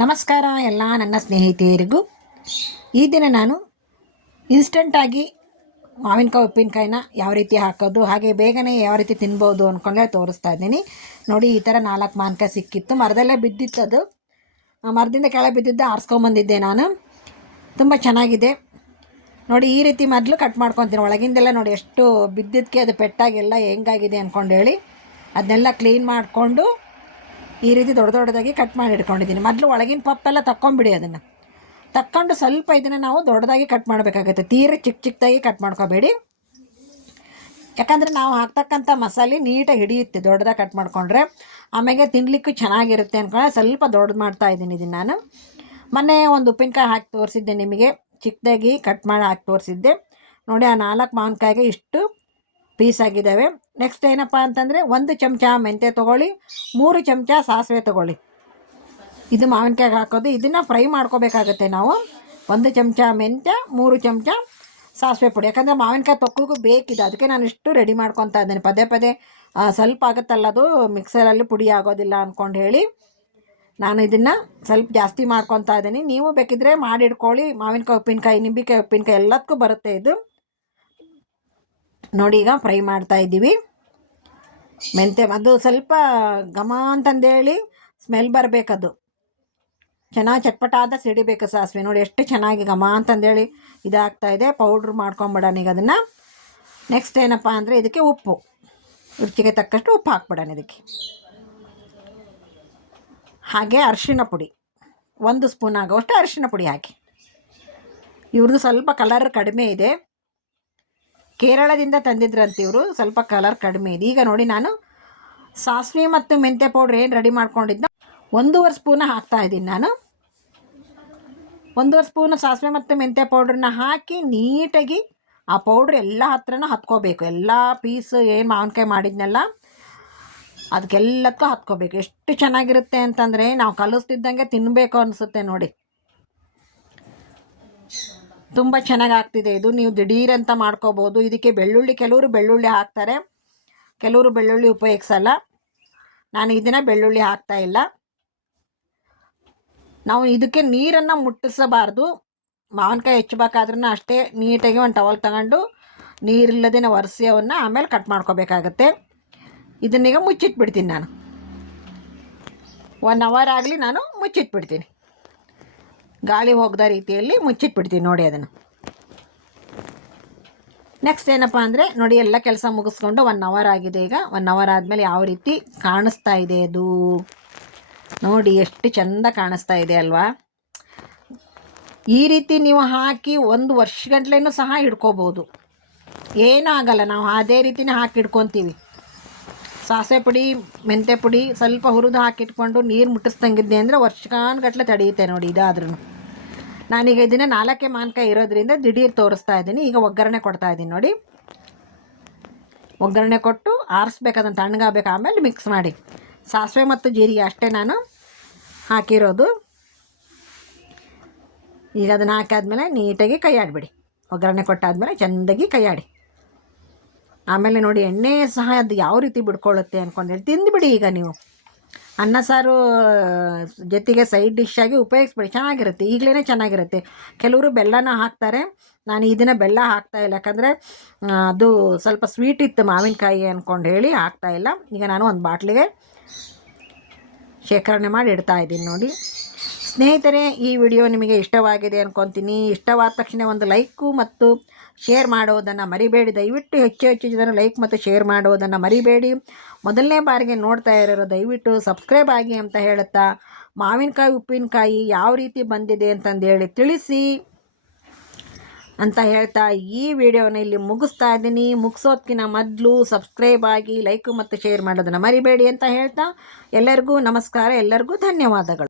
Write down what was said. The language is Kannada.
ನಮಸ್ಕಾರ ಎಲ್ಲ ನನ್ನ ಸ್ನೇಹಿತೆಯರಿಗೂ. ಈ ದಿನ ನಾನು ಇನ್ಸ್ಟಂಟಾಗಿ ಮಾವಿನಕಾಯಿ, ಉಪ್ಪಿನಕಾಯಿನ ಯಾವ ರೀತಿ ಹಾಕೋದು, ಹಾಗೆ ಬೇಗನೆ ಯಾವ ರೀತಿ ತಿನ್ಬೋದು ಅಂದ್ಕೊಂಡೆ ತೋರಿಸ್ತಾ ಇದ್ದೀನಿ. ನೋಡಿ, ಈ ಥರ ನಾಲ್ಕು ಮಾವಿನಕಾಯಿ ಸಿಕ್ಕಿತ್ತು. ಮರದಲ್ಲೇ ಬಿದ್ದಿತ್ತು ಅದು. ಆ ಮರದಿಂದ ಕೆಳಗೆ ಬಿದ್ದಿದ್ದು ಆರಿಸ್ಕೊಂಬಂದಿದ್ದೆ ನಾನು. ತುಂಬ ಚೆನ್ನಾಗಿದೆ. ನೋಡಿ, ಈ ರೀತಿ ಮೊದಲು ಕಟ್ ಮಾಡ್ಕೊತೀನಿ. ಒಳಗಿಂದೆಲ್ಲ ನೋಡಿ, ಎಷ್ಟು ಬಿದ್ದಿದ್ದಕ್ಕೆ ಅದು ಪೆಟ್ಟಾಗೆಲ್ಲ ಹೆಂಗಾಗಿದೆ ಅಂದ್ಕೊಂಡು ಹೇಳಿ. ಅದನ್ನೆಲ್ಲ ಕ್ಲೀನ್ ಮಾಡಿಕೊಂಡು ಈ ರೀತಿ ದೊಡ್ಡ ದೊಡ್ಡದಾಗಿ ಕಟ್ ಮಾಡಿ ಇಟ್ಕೊಂಡಿದ್ದೀನಿ. ಮೊದಲು ಒಳಗಿನ ಪಪ್ಪೆಲ್ಲ ತಕ್ಕೊಂಬಿಡಿ ಅದನ್ನು. ತಕ್ಕೊಂಡು ಸ್ವಲ್ಪ ಇದನ್ನು ನಾವು ದೊಡ್ಡದಾಗಿ ಕಟ್ ಮಾಡಬೇಕಾಗುತ್ತೆ. ತೀರ ಚಿಕ್ಕ ಚಿಕ್ಕದಾಗಿ ಕಟ್ ಮಾಡ್ಕೋಬೇಡಿ. ಯಾಕಂದರೆ ನಾವು ಹಾಕ್ತಕ್ಕಂಥ ಮಸಾಲೆ ನೀಟಾಗಿ ಹಿಡಿಯುತ್ತೆ ದೊಡ್ಡದಾಗಿ ಕಟ್ ಮಾಡಿಕೊಂಡ್ರೆ. ಆಮೇಲೆ ತಿನ್ನಲಿಕ್ಕೂ ಚೆನ್ನಾಗಿರುತ್ತೆ ಅಂದ್ಕೊಂಡ್ರೆ ಸ್ವಲ್ಪ ದೊಡ್ಡದು ಮಾಡ್ತಾ ಇದ್ದೀನಿ ಇದನ್ನು ನಾನು. ಮೊನ್ನೆ ಒಂದು ಉಪ್ಪಿನಕಾಯಿ ಹಾಕಿ ತೋರಿಸಿದ್ದೆ ನಿಮಗೆ. ಚಿಕ್ಕದಾಗಿ ಕಟ್ ಮಾಡಿ ಹಾಕಿ ತೋರಿಸಿದ್ದೆ. ನೋಡಿ ಆ ನಾಲ್ಕು ಮಾವಿನಕಾಯಿಗೆ ಇಷ್ಟು ಪೀಸ್ ಆಗಿದ್ದಾವೆ ನೆಕ್ಸ್ಟ್ ಏನಪ್ಪ ಅಂತಂದರೆ ಒಂದು ಚಮಚ ಮೆಂತ್ಯ ತೊಗೊಳ್ಳಿ, ಮೂರು ಚಮಚ ಸಾಸಿವೆ ತೊಗೊಳ್ಳಿ. ಇದು ಮಾವಿನಕಾಯಿಗೆ ಹಾಕೋದು. ಇದನ್ನು ಫ್ರೈ ಮಾಡ್ಕೋಬೇಕಾಗತ್ತೆ ನಾವು. ಒಂದು ಚಮಚ ಮೆಂತ್ಯ, ಮೂರು ಚಮಚ ಸಾಸಿವೆ ಪುಡಿ. ಯಾಕಂದರೆ ಮಾವಿನಕಾಯಿ ತೊಕ್ಕಿಗೂ ಬೇಕಿದೆ. ಅದಕ್ಕೆ ನಾನು ಇಷ್ಟು ರೆಡಿ ಮಾಡ್ಕೊತಾ ಇದ್ದೇನೆ. ಪದೇ ಪದೇ ಸ್ವಲ್ಪ ಆಗುತ್ತಲ್ಲ ಅದು? ಮಿಕ್ಸರಲ್ಲಿ ಪುಡಿ ಆಗೋದಿಲ್ಲ ಅಂದ್ಕೊಂಡು ಹೇಳಿ ನಾನು ಇದನ್ನು ಸ್ವಲ್ಪ ಜಾಸ್ತಿ ಮಾಡ್ಕೊತಾ ಇದ್ದೀನಿ. ನೀವು ಬೇಕಿದ್ರೆ ಮಾಡಿಡ್ಕೊಳ್ಳಿ ಮಾವಿನಕಾಯಿ, ಉಪ್ಪಿನಕಾಯಿ, ನಿಂಬಿಕಾಯಿ, ಉಪ್ಪಿನಕಾಯಿ ಎಲ್ಲದಕ್ಕೂ ಬರುತ್ತೆ ಇದು. ನೋಡಿ ಈಗ ಫ್ರೈ ಮಾಡ್ತಾ ಇದ್ದೀವಿ. ಮೆಂತ್ಯ ಅದು ಸ್ವಲ್ಪ ಘಮ ಅಂತಂದೇಳಿ ಸ್ಮೆಲ್ ಬರಬೇಕದು. ಚೆನ್ನಾಗಿ ಚಟ್ಪಟಾದ ಸಿಡಿಬೇಕು ಸಾಸಿವೆ. ನೋಡಿ ಎಷ್ಟು ಚೆನ್ನಾಗಿ ಘಮ ಅಂತಂದೇಳಿ ಇದಾಗ್ತಾ ಇದೆ. ಪೌಡ್ರ್ ಮಾಡ್ಕೊಂಬಿಡೋಣ ಈಗ ಅದನ್ನು. ನೆಕ್ಸ್ಟ್ ಏನಪ್ಪ ಅಂದರೆ ಇದಕ್ಕೆ ಉಪ್ಪು. ರುಚಿಗೆ ತಕ್ಕಷ್ಟು ಉಪ್ಪು ಹಾಕ್ಬಿಡೋಣ ಇದಕ್ಕೆ. ಹಾಗೆ ಅರಿಶಿಣ ಪುಡಿ. ಒಂದು ಸ್ಪೂನ್ ಆಗೋಷ್ಟು ಅರಿಶಿಣ ಪುಡಿ ಹಾಕಿ. ಇವ್ರದ್ದು ಸ್ವಲ್ಪ ಕಲರ್ ಕಡಿಮೆ ಇದೆ. ಕೇರಳದಿಂದ ತಂದಿದ್ರಂತೆ ಇವರು ಸ್ವಲ್ಪ ಕಲರ್ ಕಡಿಮೆ ಇದೆ. ಈಗ ನೋಡಿ ನಾನು, ಸಾಸಿವೆ ಮತ್ತು ಮೆಂತ್ಯ ಪೌಡ್ರ್ ಏನು ರೆಡಿ ಮಾಡ್ಕೊಂಡಿದ್ದ ಒಂದೂವರೆ ಸ್ಪೂನ ಹಾಕ್ತಾ ಇದ್ದೀನಿ ನಾನು. ಒಂದೂವರೆ ಸ್ಪೂನ್ ಸಾಸಿವೆ ಮತ್ತು ಮೆಂತ್ಯ ಪೌಡ್ರನ್ನ ಹಾಕಿ ನೀಟಾಗಿ ಆ ಪೌಡ್ರ್ ಎಲ್ಲ ಹತ್ರನೂ ಹತ್ಕೋಬೇಕು. ಎಲ್ಲ ಪೀಸ್ ಏನು ಮಾವಿನಕಾಯಿ ಮಾಡಿದ್ನೆಲ್ಲ ಅದಕ್ಕೆಲ್ಲದಕ್ಕೂ ಹತ್ಕೋಬೇಕು. ಎಷ್ಟು ಚೆನ್ನಾಗಿರುತ್ತೆ ಅಂತಂದರೆ, ನಾವು ಕಲಿಸ್ತಿದ್ದಂಗೆ ತಿನ್ನಬೇಕು ಅನಿಸುತ್ತೆ ನೋಡಿ. ತುಂಬ ಚೆನ್ನಾಗಿ ಆಗ್ತಿದೆ ಇದು ನೀವು ದಿಢೀರಂತ ಮಾಡ್ಕೋಬೋದು. ಇದಕ್ಕೆ ಬೆಳ್ಳುಳ್ಳಿ, ಕೆಲವರು ಬೆಳ್ಳುಳ್ಳಿ ಹಾಕ್ತಾರೆ. ಕೆಲವರು ಬೆಳ್ಳುಳ್ಳಿ ಉಪಯೋಗಿಸಲ್ಲ. ನಾನು ಇದನ್ನ ಬೆಳ್ಳುಳ್ಳಿ ಹಾಕ್ತಾ ಇಲ್ಲ. ನಾವು ಇದಕ್ಕೆ ನೀರನ್ನು ಮುಟ್ಟಿಸಬಾರ್ದು. ಮಾವಿನಕಾಯಿ ಹೆಚ್ಚಬೇಕಾದ್ರೂ ಅಷ್ಟೇ ನೀಟಾಗಿ ಒಂದು ಟವಲ್ ತಗೊಂಡು ನೀರಿಲ್ಲದೆ ನಾವು ಒರೆಸಿಯವನ್ನ ಆಮೇಲೆ ಕಟ್ ಮಾಡ್ಕೋಬೇಕಾಗತ್ತೆ. ಇದನ್ನೀಗ ಮುಚ್ಚಿಟ್ಬಿಡ್ತೀನಿ ನಾನು. ಒನ್ ಅವರ್ ಆಗಲಿ ನಾನು ಮುಚ್ಚಿಟ್ಬಿಡ್ತೀನಿ. ಗಾಳಿ ಹೋಗದ ರೀತಿಯಲ್ಲಿ ಮುಚ್ಚಿಟ್ಬಿಡ್ತೀವಿ ನೋಡಿ ಅದನ್ನು. ನೆಕ್ಸ್ಟ್ ಏನಪ್ಪ ಅಂದರೆ ನೋಡಿ ಎಲ್ಲ ಕೆಲಸ ಮುಗಿಸ್ಕೊಂಡು ಒನ್ ಅವರ್ ಆಗಿದೆ ಈಗ. ಒನ್ ಅವರ್ ಆದಮೇಲೆ ಯಾವ ರೀತಿ ಕಾಣಿಸ್ತಾ ಇದೆ ಅದು? ನೋಡಿ ಎಷ್ಟು ಚೆಂದ ಕಾಣಿಸ್ತಾ ಇದೆ ಅಲ್ವಾ? ಈ ರೀತಿ ನೀವು ಹಾಕಿ ಒಂದು ವರ್ಷಗಂಟ್ಲೆನೂ ಸಹ ಹಿಡ್ಕೋಬೋದು. ಏನೂ ಆಗಲ್ಲ. ನಾವು ಅದೇ ರೀತಿನೇ ಹಾಕಿ ಹಿಡ್ಕೊತೀವಿ. ಸಾಸಿವೆ ಪುಡಿ ಮೆಂತ್ಯ ಪುಡಿ ಸ್ವಲ್ಪ ಹುರಿದು ಹಾಕಿಟ್ಕೊಂಡು ನೀರು ಮುಟ್ಟಿಸ್ದಂಗಿದ್ದೆ ಅಂದರೆ ವರ್ಷಕಾನ್ಗಟ್ಲೆ ತಡೆಯುತ್ತೆ ನೋಡಿ ಇದಾದ್ರೂ ನಾನೀಗ ಇದನ್ನು ನಾಲ್ಕೇ ಮಾನ್ಕಾಯಿ ಇರೋದ್ರಿಂದ ದಿಢೀರ್ ತೋರಿಸ್ತಾ ಇದ್ದೀನಿ. ಈಗ ಒಗ್ಗರಣೆ ಕೊಡ್ತಾ ಇದ್ದೀನಿ ನೋಡಿ. ಒಗ್ಗರಣೆ ಕೊಟ್ಟು ಆರಿಸ್ಬೇಕು, ಅದನ್ನು ತಣ್ಣಗಾಗಬೇಕು, ಆಮೇಲೆ ಮಿಕ್ಸ್ ಮಾಡಿ. ಸಾಸಿವೆ ಮತ್ತು ಜೀರಿಗೆ ಅಷ್ಟೇ ನಾನು ಹಾಕಿರೋದು. ಈಗ ಅದನ್ನು ಹಾಕಾದ್ಮೇಲೆ ನೀಟಾಗಿ ಕೈ ಆಡಿಬಿಡಿ ಒಗ್ಗರಣೆ ಕೊಟ್ಟಾದ್ಮೇಲೆ ಚೆಂದಾಗಿ ಕೈ ಆಡಿ ಆಮೇಲೆ ನೋಡಿ ಎಣ್ಣೆ ಸಹ ಅದು ಯಾವ ರೀತಿ ಬಿಡ್ಕೊಳ್ಳುತ್ತೆ ಅಂದ್ಕೊಂಡು ತಿಂದುಬಿಡಿ ಈಗ ನೀವು. ಅನ್ನ ಸಾರು, ಜೊತೆಗೆ ಸೈಡ್ ಡಿಶ್ ಆಗಿ ಉಪಯೋಗಿಸ್ಬಿಡಿ. ಚೆನ್ನಾಗಿರುತ್ತೆ. ಈಗಲೇ ಚೆನ್ನಾಗಿರುತ್ತೆ. ಕೆಲವರು ಬೆಲ್ಲನ ಹಾಕ್ತಾರೆ. ನಾನು ಇದನ್ನು ಬೆಲ್ಲ ಹಾಕ್ತಾ ಇಲ್ಲ. ಯಾಕಂದರೆ ಅದು ಸ್ವಲ್ಪ ಸ್ವೀಟ್ ಇತ್ತು ಮಾವಿನಕಾಯಿ ಅಂದ್ಕೊಂಡು ಹೇಳಿ ಹಾಕ್ತಾ ಇಲ್ಲ. ಈಗ ನಾನು ಒಂದು ಬಾಟ್ಲಿಗೆ ಶೇಖರಣೆ ಮಾಡಿ ಇಡ್ತಾ ಇದ್ದೀನಿ ನೋಡಿ. ಸ್ನೇಹಿತರೆ, ಈ ವಿಡಿಯೋ ನಿಮಗೆ ಇಷ್ಟವಾಗಿದೆ ಅನ್ಕೊತೀನಿ. ಇಷ್ಟವಾದ ತಕ್ಷಣ ಒಂದು ಲೈಕು ಮತ್ತು ಶೇರ್ ಮಾಡೋದನ್ನು ಮರಿಬೇಡಿ. ದಯವಿಟ್ಟು ಹೆಚ್ಚು ಹೆಚ್ಚು ಜನರು ಲೈಕ್ ಮತ್ತು ಶೇರ್ ಮಾಡೋದನ್ನು ಮರಿಬೇಡಿ. ಮೊದಲನೇ ಬಾರಿಗೆ ನೋಡ್ತಾ ಇರೋರು, ದಯವಿಟ್ಟು ಸಬ್ಸ್ಕ್ರೈಬ್ ಆಗಿ ಅಂತ ಹೇಳುತ್ತಾ, ಮಾವಿನಕಾಯಿ, ಉಪ್ಪಿನಕಾಯಿ ಯಾವ ರೀತಿ ಬಂದಿದೆ ಅಂತಂದೇಳಿ ತಿಳಿಸಿ ಅಂತ ಹೇಳ್ತಾ ಈ ವಿಡಿಯೋನ ಇಲ್ಲಿ ಮುಗಿಸ್ತಾ ಇದ್ದೀನಿ. ಮುಗಿಸೋದ್ಕಿನ ಮೊದಲು ಸಬ್ಸ್ಕ್ರೈಬ್ ಆಗಿ ಲೈಕ್ ಮತ್ತು ಶೇರ್ ಮಾಡೋದನ್ನು ಮರಿಬೇಡಿ ಅಂತ ಹೇಳ್ತಾ, ಎಲ್ಲರಿಗೂ ನಮಸ್ಕಾರ, ಎಲ್ಲರಿಗೂ ಧನ್ಯವಾದಗಳು.